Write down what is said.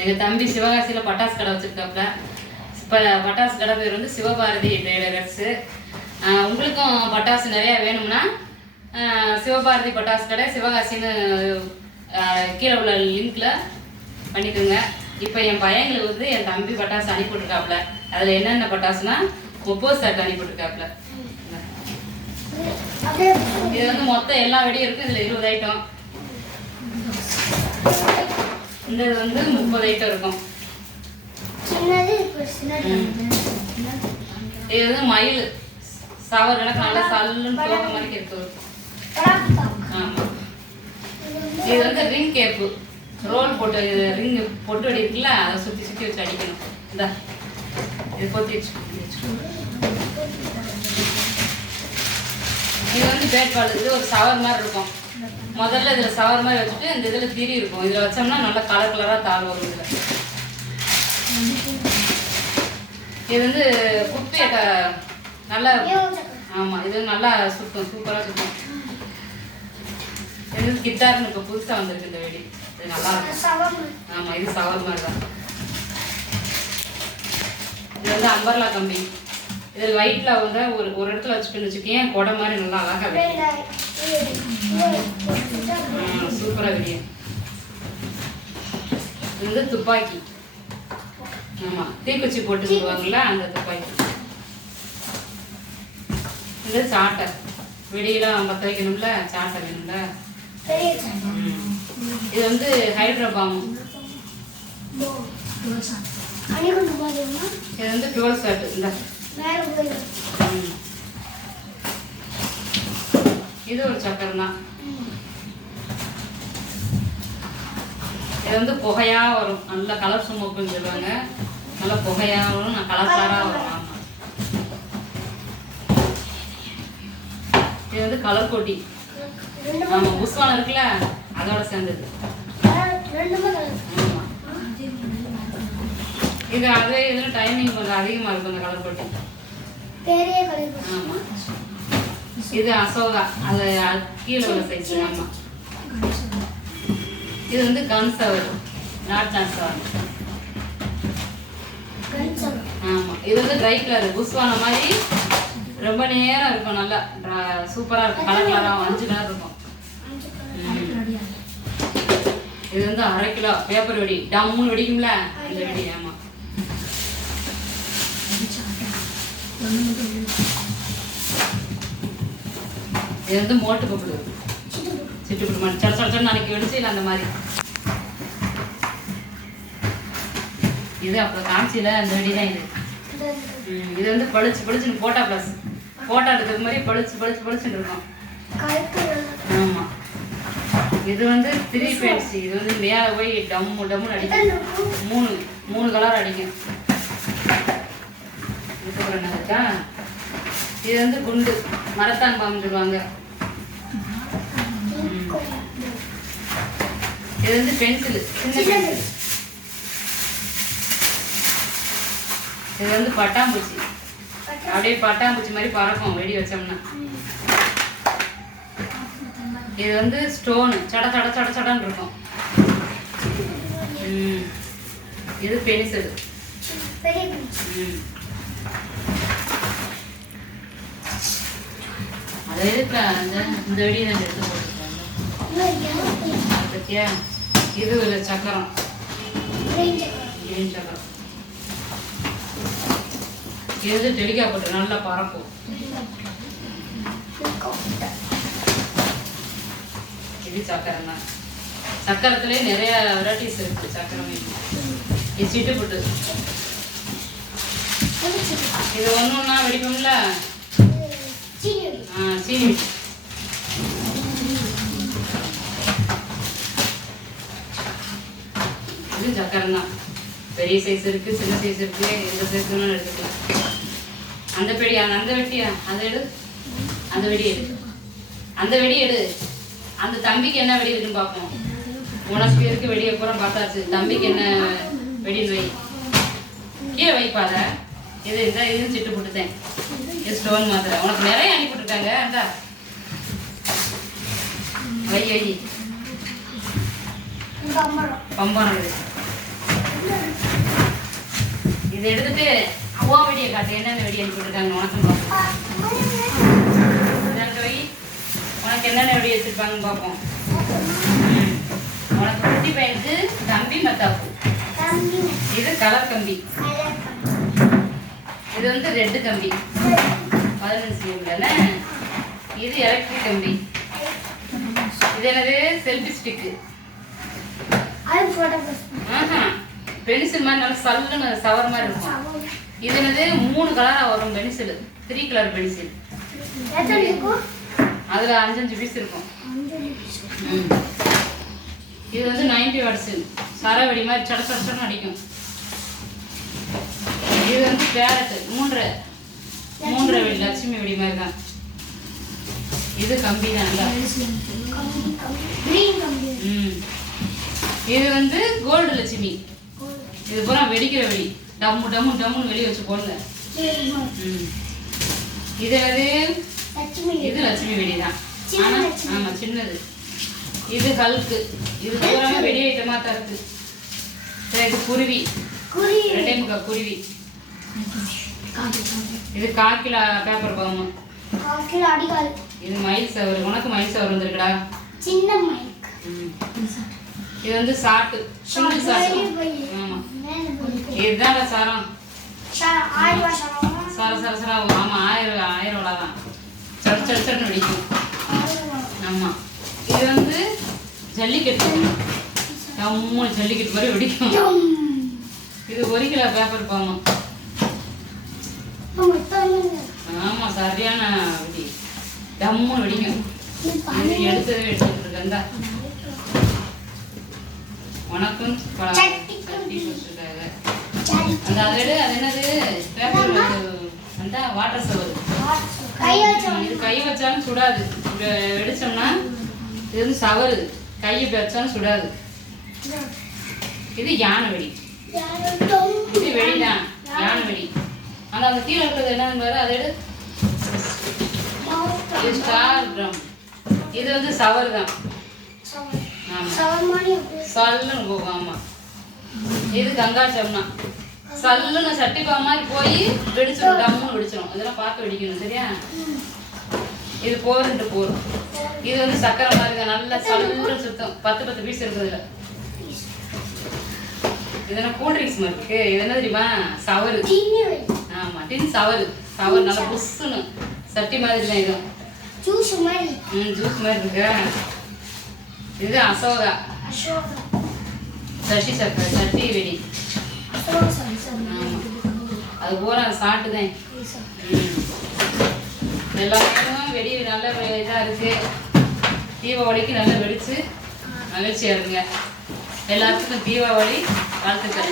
எங்கள் தம்பி சிவகாசியில் பட்டாசு கடை வச்சுருக்காப்புல. இப்போ பட்டாசு கடை பேர் வந்து சிவபாரதி ட்ரேடர்ஸு. உங்களுக்கும் பட்டாசு நிறையா வேணும்னா சிவபாரதி பட்டாசு கடை சிவகாசின்னு கீழே உள்ள லிங்க்கில் பண்ணிக்கோங்க. இப்போ என் பையங்களுக்கு வந்து என் தம்பி பட்டாசு அனுப்பிவிட்ருக்காப்புல. அதில் என்னென்ன பட்டாசுனா 30 செட் அனுப்பிவிட்ருக்காப்புல. இது வந்து மொத்தம் எல்லா வெடியும் இருக்கும். இதில் 20 ஐட்டம். இந்த இது வந்து 30 ஐட்டம் இருக்கும். இது வந்து மயில் சவர் எனக்கு நல்லா சல்லுன்னு போகிற மாதிரி இருக்கு. ஆமாம். இது வந்து ரிங் கேப்பு ரோல் போட்டு ரிங் பொட்டு வெடி இருக்குல்ல, அதை சுற்றி சுற்றி வச்சு அடிக்கணும். இந்த இது பொத்தி வச்சு இது வந்து பேட்பால். இது ஒரு சவர் மாதிரி இருக்கும். முதல்ல இதில் சவர் மாதிரி வச்சுட்டு இந்த இதில் திரி இருக்கும். இதில் வச்சோம்னா நல்லா கலர் கலராக தாள் வரும். இதில் இது வந்து குப்பையை நல்லா ஆமாம் இது நல்லா சுத்தம் சூப்பராக சுத்தம். இது வந்து கிட்டார்னு இப்போ புதுசாக வந்திருக்கு இந்த வெடி. இது நல்லா இருக்கும். ஆமாம் இது சவர் மாதிரி தான். இது வந்து அம்பர்லா கம்பி. இது ஒயிட்டில் வந்து ஒரு இடத்துல வச்சுட்டு வச்சுக்கேன் கொடை மாதிரி நல்லா அழகாக வெடிக்கும். சூப்பராக வெடியும். இது வந்து துப்பாக்கி. ஆமாம் தீக்குச்சி போட்டு சொல்லுவாங்கள்ல அந்த துப்பாக்கி. இது சாட்டை. வெடியெல்லாம் பற்ற வைக்கணும்ல, சாட்டை வேணும்ல. இது வந்து ஹைட்ரோ பாம்பு. இது வந்து 12 ஷாட். இந்த இது ஒரு சக்கரம் தான். இது வந்து புகையா வரும். நல்ல கலர் ஸ்மோக்குன்னு சொல்லுவாங்க. நல்லா புகையா வரும், கலர் கலராக வரும். ஆமாம் இது வந்து கலர் கோட்டி. ஆமாம் புஷ்வானம் இருக்குல்ல அதோட சேர்ந்தது. ஆமாம் இது அதே இதில் டைமிங் கொஞ்சம் அதிகமாக இருக்கும் அந்த கலர் கோட்டி. ஆமாம் இது அசோகா. அது கீழே உள்ள சைஸ். ஆமாம் இது வந்து கன்சவர் நாட் கன்சவர். ஆமாம் இது வந்து ட்ரை கலர் புஷ்வானம் மாதிரி ரொம்ப நேரம் இருக்கும். நல்லா சூப்பராக இருக்கும். கலர் கலராக 5 கலர் இருக்கும். இது வந்து 1/2 கிலோ பேப்பர் வெடி. டம்முன்னு வெடிக்கும்ல இந்த வெடி. ஆமாம் இது வந்து மோட்டு பப்புடு சிட்டுப்புட்டு மாதிரி சட சட சடன்னு அன்னைக்கு வெடிச்சு இல்லை அந்த மாதிரி. இது அப்புறம் காமிச்சியில் அந்த வெடி தான் இது. இது வந்து பளிச்சு பளிச்சுன்னு போட்டா ப்ளஸ் போட்டா எடுக்கிறது மாதிரி பளிச்சு பளிச்சு பளிச்சுன்னு இருக்கும். ஆமாம் இது வந்து 3 பேன்ஸ். இது வந்து மேலே போய் டம்மு டம்முன்னு அடிக்கும். 3 கலர் அடிக்கும். இதுக்கப்புறம் என்ன இருக்கா, இது வந்து குண்டு மரத்தான் பாம்பு சொல்லுவாங்க. இது வந்து பென்சில் சின்ன பென்சில். இது வந்து பட்டாம்பூச்சி. அப்படியே பட்டாம்பூச்சி மாதிரி பறக்கும் வெடி வச்சோம்னா. இது வந்து ஸ்டோனு சட சட சட சடன்னு இருக்கும். இது பென்சில். அதை எதுக்கு இந்த வெடியை தான் எடுத்து போட்டுருக்காங்க. இது ஒரு சக்கரம் கிரீன் சக்கரம். இது வந்து டெலிகாப்டர் நல்லா பறக்கும். இது சக்கரம் தான். சக்கரத்துலேயே நிறைய வெரைட்டிஸ் இருக்குது. சக்கரம் இது சிட்டுப்புட்டு. இது ஒன்றுன்னா வெடிப்போம்ல சீனி. இது சக்கரம் தான். பெரிய சைஸ் இருக்குது, சின்ன சைஸ் இருக்குது. எந்த சைஸ் வேணாலும் எடுத்துக்கலாம். அந்த பெடி அந்த வெட்டியா அதை எடு. அந்த வெடி எடு. அந்த வெடி எடு. அந்த தம்பிக்கு என்ன வெடி இருக்குன்னு பார்ப்போம். உனக்கு இருக்கு வெடியை பூரா பார்த்தாச்சு. தம்பிக்கு என்ன வெடின்னு வை. கீழே வைப்பாத. இது இந்த இது சிட்டு போட்டுட்டேன். இது ஸ்டோன் மாத்திரை. உனக்கு நிறைய அனுப்பிவிட்டுருக்காங்க. அந்த வை வை பம்பரம் இது. இதை எடுத்துட்டு அவ்வா வெடியை காட்டு. என்னென்ன வெடி அனுப்பிட்டுருக்காங்க உனக்கும் பார்ப்போம். வை, உனக்கு என்னென்ன வெடி வச்சுருப்பாங்கன்னு பார்ப்போம். உனக்கு குட்டி பையனுக்கு கம்பி மத்தாப்பு. இது கலர் கம்பி. இது வந்து ரெட்டு கம்பி 15 சிலிண்டர்ல. இது எலக்ட்ரிக் கம்பி. இது என்னது செல்ஃபி ஸ்டிக்கு. பென்சில் மாதிரி நல்லா சல்லுன்னு சவர் மாதிரி இருக்கும். இது என்னது 3 கலரா வரும் பென்சில். 3 colour pencil. அதுல 5 பீஸ் இருக்கும். இது வந்து 90 வாட்ஸ் சரவெடி மாதிரி சட சடன்னு அடிக்கும். இது வந்து பேரட் 3 வெடி லட்சுமி வெடி மாதிரி தான். இது கம்பி தான். இது வந்து கோல்டு லட்சுமி. இது பூரா வெடிக்கிற வெடி. டம்மு டம்மு டம்முன்னு வெளியே வச்சு போடுங்க. இது இது லட்சுமி வெடி தான். ஆமா சின்னது. இது ஹல்க்கு. இது பூராமே வெடி ஐட்டமா தான் இருக்கு. இது குருவி. 2 குருவி. இது 1/4 கிலோ பேப்பர் பாம்பு. இது மயில் சவர். உனக்கு மயில் சவர் வந்திருக்குடா. சின்ன மயில். இது வந்து சாட்டு. சுண்டு சாட்டு. ஆமா. இதுதான் சாரம். சர சர சர. ஆமா 1000 தான். சட சட சடன்னு வெடிக்கும். ஆமா. இது வந்து ஜல்லிக்கட்டு. 3 ஜல்லிக்கட்டு மாதிரி வெடிக்கும். இது 1 கிலோ பேப்பர் பாம்பு. ஆமா சரியான வெடி. டம்முன்னு வெடிக்கும். இது எடுத்ததே எடுத்துட்டு இருக்கா. உனக்கும் சட்டி கொடுத்துருக்காங்க. அந்த அதை அது என்னது பேப்பர் அந்த வாட்டர் சவர். இது கை வச்சாலும் சுடாது. வெடிச்சோம்னா இது வந்து சவரு. கையை வச்சாலும் சுடாது. இது யானை வெடி. இது வெடிதான் யானை வெடி. ஆனா அந்த கீழே இருக்கிறது என்னன்னு பாரு. அதை எடு. இது வந்து சவர் தான். சல்லுன்னு போகும். ஆமா. இது கங்கா சம்னா. சல்லுன்னு சட்டி பாம்பு மாதிரி போய் வெடிச்சிடும். டம்முன்னு வெடிச்சிடும். இதெல்லாம் பார்த்து வெடிக்கணும் சரியா. இது போருன்ட்டு போரும். இது வந்து சக்கரை மாதிரி தான். நல்லா சல்லுன்னு சுத்தம். 10 பீஸ் இருக்குது இதுல. இதெல்லாம் கூல் ட்ரிங்க்ஸ் மாதிரி இருக்கு. இது என்ன தெரியுமா சவரு. ஆமா டின் சவரு. சவர் நல்லா புஷ்ஷுன்னு சட்டி மாதிரி தான். இது ஜூஸ் மாதிரி. ஜூஸ் மாதிரி இருக்கு. இது அசோகா. சட்டி சக்கரை சட்டி வெடி. அது பூரா சாப்பிட்டுதான். எல்லாருக்கும் வெடி நல்ல இதாக இருக்கு. தீபாவளிக்கு நல்லா வெடிச்சு மகிழ்ச்சியா இருங்க. எல்லாத்துக்கும் தீபாவளி வாழ்த்துக்கள்.